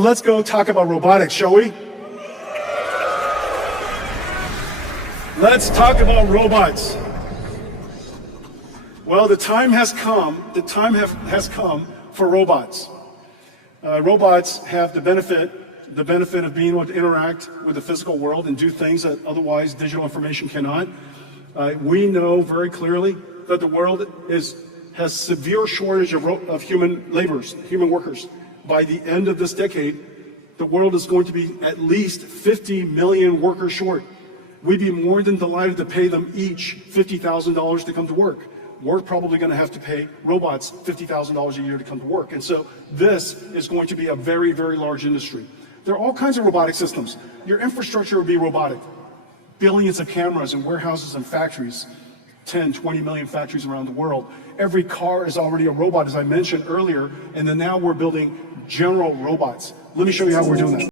So let's go talk about robotics, shall we? Let's talk about robots. Well, the time has come. The time has come for robots. Robots have the benefit of being able to interact with the physical world and do things that otherwise digital information cannot. We know very clearly that the world has severe shortage of human laborers, human workers. By the end of this decade, the world is going to be at least 50 million workers short. We'd be more than delighted to pay them each $50,000 to come to work. We're probably going to have to pay robots $50,000 a year to come to work. And so this is going to be a very, very large industry. There are all kinds of robotic systems. Your infrastructure will be robotic. Billions of cameras in warehouses and factories, 10, 20 million factories around the world. Every car is already a robot, as I mentioned earlier, and then now we're building general robots. Let me show you how we're doing that.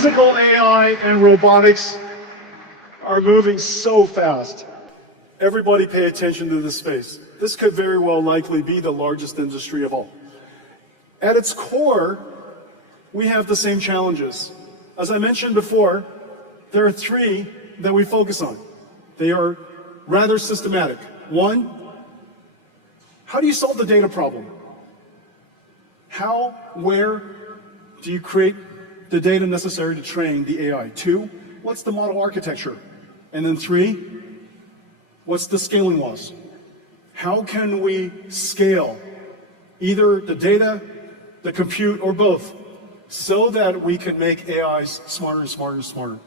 Physical AI and robotics are moving so fast. Everybody pay attention to this space. This could very well likely be the largest industry of all. At its core, we have the same challenges. As I mentioned before, there are three that we focus on. They are rather systematic. One, how do you solve the data problem? How, where do you create the data necessary to train the AI? Two, what's the model architecture? And then three, what's the scaling laws? How can we scale either the data, the compute, or both, so that we can make AIs smarter and smarter and smarter?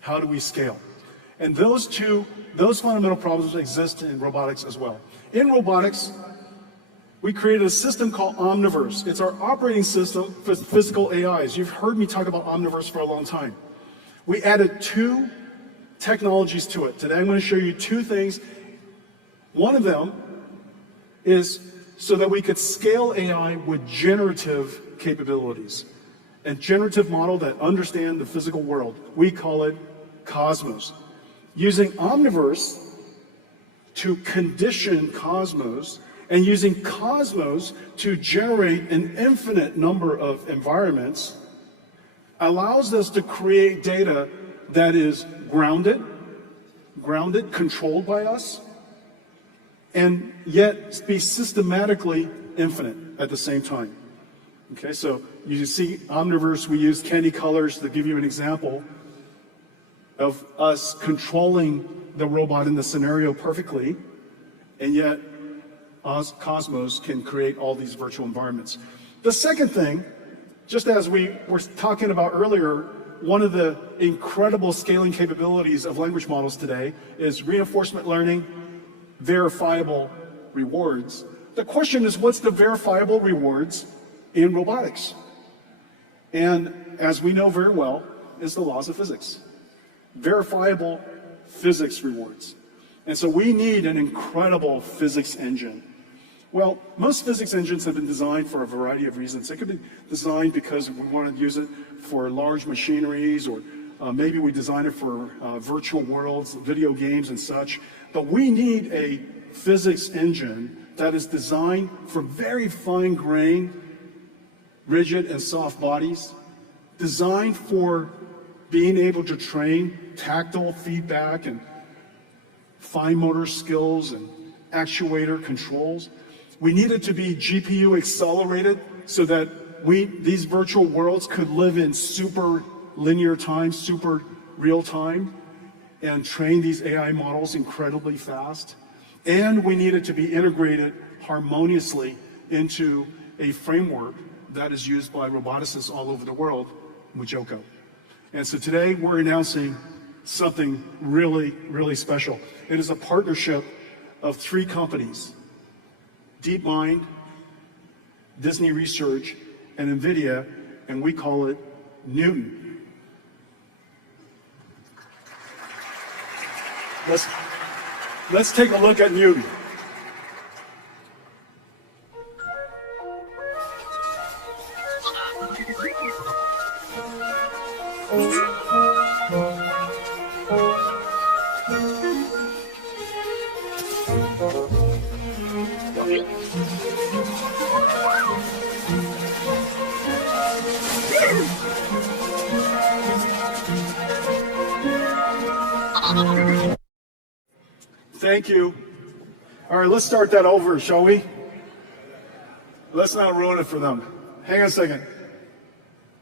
How do we scale? And those fundamental problems exist in robotics as well. In robotics, we created a system called Omniverse. It's our operating system for physical AIs. You've heard me talk about Omniverse for a long time. We added two technologies to it. Today I'm going to show you two things. One of them is so that we could scale AI with generative capabilities. A generative model that understands the physical world. We call it Cosmos. Using Omniverse to condition Cosmos, and using Cosmos to generate an infinite number of environments allows us to create data that is grounded, controlled by us, and yet be systematically infinite at the same time. Okay, so you see Omniverse, we use candy colors to give you an example of us controlling the robot in the scenario perfectly, and yet Cosmos can create all these virtual environments. The second thing, just as we were talking about earlier, one of the incredible scaling capabilities of language models today is reinforcement learning, verifiable rewards. The question is, what's the verifiable rewards in robotics? And as we know very well, is the laws of physics. Verifiable physics rewards. And so we need an incredible physics engine. Well, most physics engines have been designed for a variety of reasons. They could be designed because we want to use it for large machineries, or maybe we design it for virtual worlds, video games and such. But we need a physics engine that is designed for very fine-grained, rigid and soft bodies, designed for being able to train tactile feedback and fine motor skills and actuator controls. We need it to be GPU accelerated so that these virtual worlds could live in super linear time, super real time, and train these AI models incredibly fast. And we need it to be integrated harmoniously into a framework that is used by roboticists all over the world, Mujoko. And so today we're announcing something really, really special. It is a partnership of three companies: DeepMind, Disney Research, and NVIDIA, and we call it Newton. Let's take a look at Newton. Thank you. All right, let's start that over, shall we? Let's not ruin it for them. Hang on a second.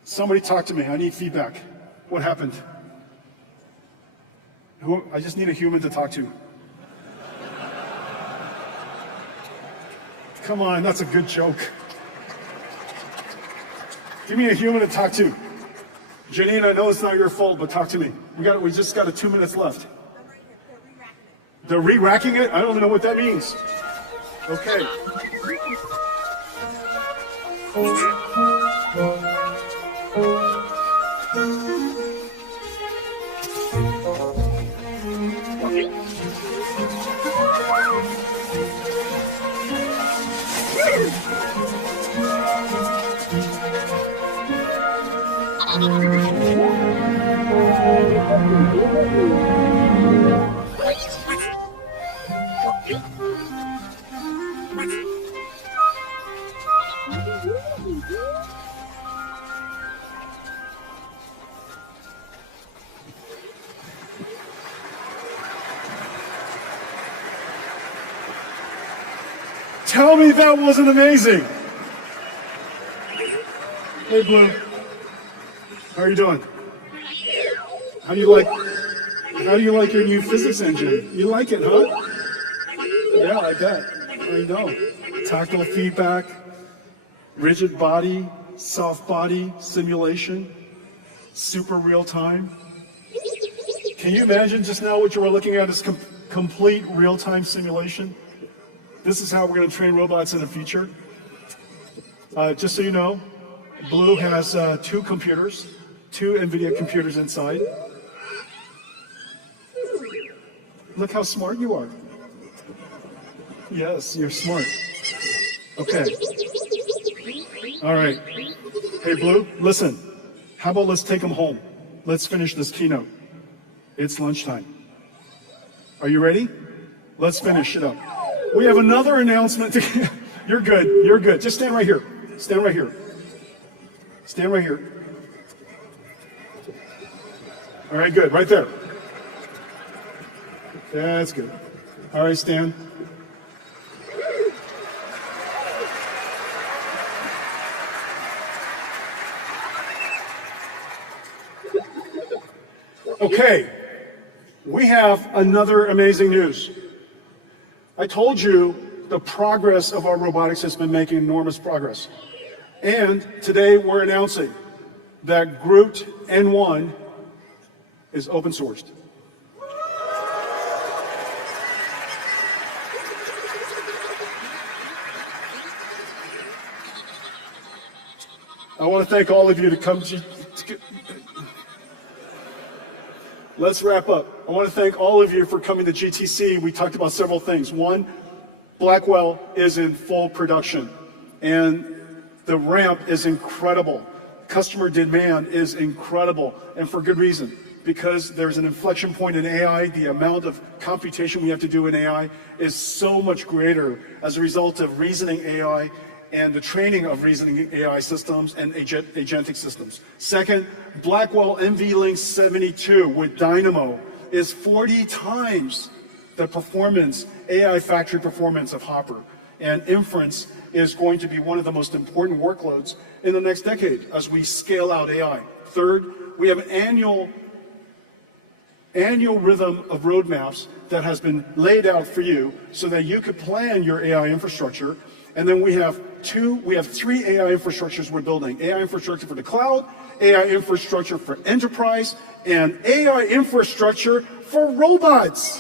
Somebody talk to me. I need feedback. What happened? I just need a human to talk to. Come on, that's a good joke. Give me a human to talk to. Janine, I know it's not your fault, but talk to me. We just got 2 minutes left. They're re-racking it? I don't know what that means. Okay. Tell me that wasn't amazing. Hey, Blue. How are you doing? How do you like your new physics engine? You like it, huh? Yeah, I bet. I know. Tactile feedback, rigid body, soft body simulation, super real time. Can you imagine just now what you were looking at is complete real-time simulation? This is how we're going to train robots in the future. Just so you know, Blue has two computers, two NVIDIA computers inside. Look how smart you are. Yes, you're smart. Okay. All right. Hey, Blue, listen. How about let's take them home? Let's finish this keynote. It's lunchtime. Are you ready? Let's finish it up. We have another announcement. You're good. You're good. Just stand right here. Stand right here. Stand right here. All right, good. Right there. That's good. All right, stand. Okay, we have another amazing news. I told you the progress of our robotics has been making enormous progress. And today we're announcing that GROOT N1 is open sourced. I want to thank all of you to come Let's wrap up. I want to thank all of you for coming to GTC. We talked about several things. One, Blackwell is in full production, and the ramp is incredible. Customer demand is incredible, and for good reason, because there's an inflection point in AI. The amount of computation we have to do in AI is so much greater as a result of reasoning AI and the training of reasoning AI systems and agentic systems. Second, Blackwell NVLink 72 with Dynamo is 40 times the performance, AI factory performance of Hopper. And inference is going to be one of the most important workloads in the next decade as we scale out AI. Third, we have an annual rhythm of roadmaps that has been laid out for you so that you could plan your AI infrastructure. And then we have three AI infrastructures we're building. AI infrastructure for the cloud, AI infrastructure for enterprise, and AI infrastructure for robots.